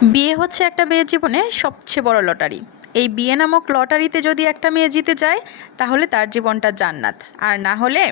বিয়ে হচ্ছে একটা মেয়ের জীবনে সবচেয়ে বড় লটারি। এই বিয়ে নামক লটারিতে যদি একটা মেয়ে জিতে যায় তাহলে তার জীবনটা জান্নাত, আর না হলে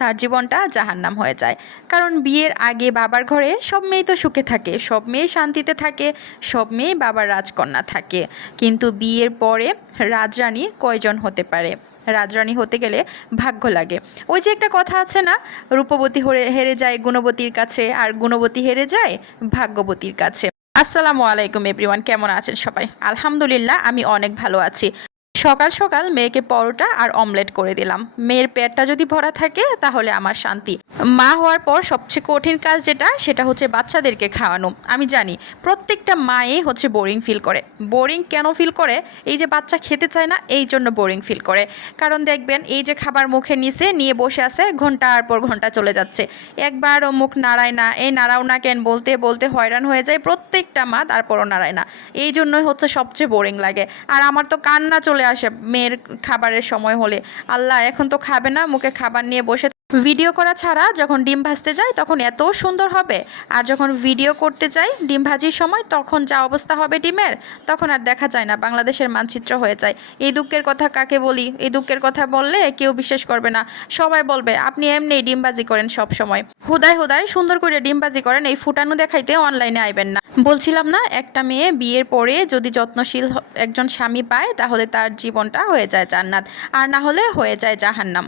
তার জীবনটা জাহান্নাম হয়ে যায়। কারণ বিয়ের আগে বাবার ঘরে সব মেয়েই তো সুখে থাকে, সব মেয়ে শান্তিতে থাকে, সব মেয়ে বাবার রাজকন্যা থাকে। কিন্তু বিয়ের পরে রাজরানী কয়জন হতে পারে? রাজরানী হতে গেলে ভাগ্য লাগে। ওই যে একটা কথা আছে না, রূপবতী হেরে যায় গুণবতীর কাছে, আর গুণবতী হেরে যায় ভাগ্যবতীর কাছে। আসসালামু আলাইকুম এভরিওয়ান, কেমন আছেন সবাই? আলহামদুলিল্লাহ, আমি অনেক ভালো আছি। সকাল সকাল মেয়েকে পরোটা আর অমলেট করে দিলাম। মেয়ের পেটটা যদি ভরা থাকে তাহলে আমার শান্তি। মা হওয়ার পর সবচেয়ে কঠিন কাজ সেটা হচ্ছে বাচ্চাদেরকে খাওয়ানো। আমি জানি প্রত্যেকটা মাই হচ্ছে বোরিং ফিল করে। বোরিং কেন ফিল করে? এই যে বাচ্চা খেতে চায় না, এই জন্য বোরিং ফিল করে। কারণ দেখবেন এই যে খাবার মুখে নিয়ে বসে আছে, ঘন্টার পর ঘন্টা চলে যাচ্ছে, একবারও মুখ নাড়ায় না। এই নাড়াও না কেন বলতে বলতে হয়রান হয়ে যায় প্রত্যেকটা মা, তারপরও নাড়ায় না। এই জন্যই হচ্ছে সবচেয়ে বোরিং লাগে। আর আমার তো কান্না চলে আসে মেয়ের খাবারের সময় হলে। আল্লাহ, এখন তো খাবে না, মুখে খাবার নিয়ে বসে ভিডিও করা ছাড়া যখন ডিম ভাজতে যাই তখন এত সুন্দর হবে, আর যখন ভিডিও করতে যাই ডিম ভাজির সময় তখন যা অবস্থা হবে ডিমের, তখন আর দেখা যায় না, বাংলাদেশের মানচিত্র হয়ে যায়। এই দুঃখের কথা কাকে বলি? এই দুঃখের কথা বললে কেউ বিশ্বাস করবে না। সবাই বলবে আপনি এমনি ডিমবাজি করেন সব সময়, হুদায় হুদায় সুন্দর করে ডিমবাজি করেন, এই ফুটানো দেখাইতে অনলাইনে আইবেন না। বলছিলাম না, একটা মেয়ে বিয়ের পরে যদি যত্নশীল একজন স্বামী পায় তাহলে তার জীবনটা হয়ে যায় জান্নাত, আর না হলে হয়ে যায় জাহান্নাম।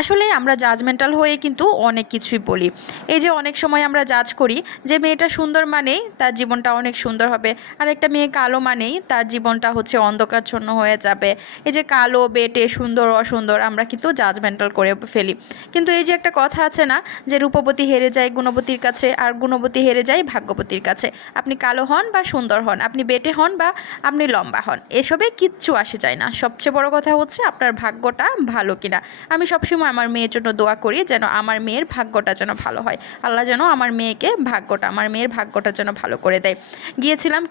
আসলে আমরা জাজমেন্টাল হয়ে কিন্তু অনেক কিছুই বলি। এই যে অনেক সময় আমরা জাজ করি যে মেয়েটা সুন্দর মানেই তার জীবনটা অনেক সুন্দর হবে, আর একটা মেয়ে কালো মানেই তার জীবনটা হচ্ছে অন্ধকারচ্ছন্ন হয়ে যাবে। এই যে কালো বেটে সুন্দর অসুন্দর আমরা কিন্তু জাজমেন্টাল করে ফেলি। কিন্তু এই যে একটা কথা আছে না, যে রূপবতী হেরে যায় গুণবতীর কাছে, আর গুণবতী হেরে যায় ভাগ্যবতীর কাছে। আপনি কালো হন বা সুন্দর হন, আপনি বেটে হন বা আপনি লম্বা হন, এসবে কিচ্ছু আসে যায় না। সবচেয়ে বড় কথা হচ্ছে আপনার ভাগ্যটা ভালো কিনা। আমি সবসময় আমার মেয়ের জন্য দোয়া করি যেন আমার মেয়ের ভাগ্যটা যেন ভালো হয়। আল্লাহ যেন আমার মেয়ের ভাগ্যটা যেন ভালো করে দেয়। গিয়েছিলাম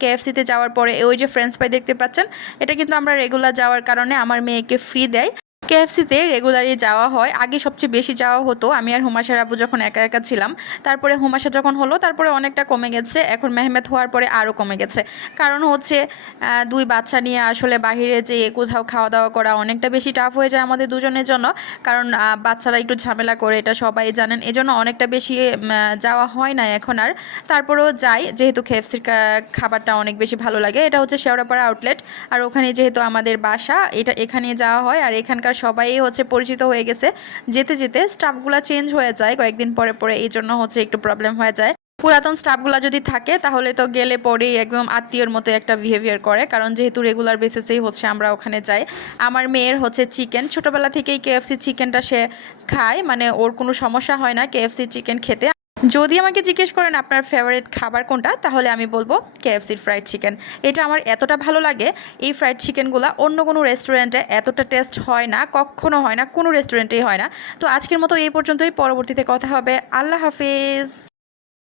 কেএফসিতে যাওয়ার পরে ওই যে ফ্রেঞ্চ ফ্রাই দেখতে পাচ্ছেন, এটা কিন্তু আমরা রেগুলার যাওয়ার কারণে আমার মেয়েকে ফ্রি দেয়। কেএফসিতে রেগুলারই যাওয়া হয়, আগে সবচেয়ে বেশি যাওয়া হতো আমি আর হুমাশার আব্বু যখন একা একা ছিলাম। তারপরে হুমাশা যখন হলো তারপরে অনেকটা কমে গেছে, এখন মেহমেদ হওয়ার পরে আরও কমে গেছে। কারণ হচ্ছে দুই বাচ্চা নিয়ে আসলে বাহিরে যেয়ে কোথাও খাওয়া দাওয়া করা অনেকটা বেশি টাফ হয়ে যায় আমাদের দুজনের জন্য। কারণ বাচ্চারা একটু ঝামেলা করে, এটা সবাই জানেন, এজন্য অনেকটা বেশি যাওয়া হয় না এখন আর। তারপরেও যাই, যেহেতু কেএফসির খাবারটা অনেক বেশি ভালো লাগে। এটা হচ্ছে শেওড়াপাড়া আউটলেট, আর ওখানে যেহেতু আমাদের বাসা, এখানে যাওয়া হয়। আর এখানকার সবাই হচ্ছে পরিচিত হয়ে গেছে। যেতে যেতে স্টাফগুলো চেঞ্জ হয়ে যায় কয়েকদিন পরে পরে, এই জন্য হচ্ছে একটু প্রবলেম হয়ে যায়। পুরাতন স্টাফগুলো যদি থাকে তাহলে তো গেলে পরেই একদম আত্মীয়র মতো একটা বিহেভিয়ার করে, কারণ যেহেতু রেগুলার বেসিসেই হচ্ছে আমরা ওখানে যাই। আমার মেয়ের হচ্ছে চিকেন, ছোটোবেলা থেকেই কেএফসি চিকেনটা সে খায়, মানে ওর কোনো সমস্যা হয় না কেএফসি চিকেন খেতে। যদি আমাকে জিজ্ঞেস করেন আপনার ফেভারিট খাবার কোনটা, তাহলে আমি বলবো কেএফসির ফ্রাইড চিকেন। এটা আমার এতটা ভালো লাগে, এই ফ্রাইড চিকেনগুলো অন্য কোনো রেস্টুরেন্টে এতটা টেস্ট হয় না, কখনো হয় না, কোনো রেস্টুরেন্টেই হয় না। তো আজকের মতো এই পর্যন্তই, পরবর্তীতে কথা হবে। আল্লাহ হাফেজ।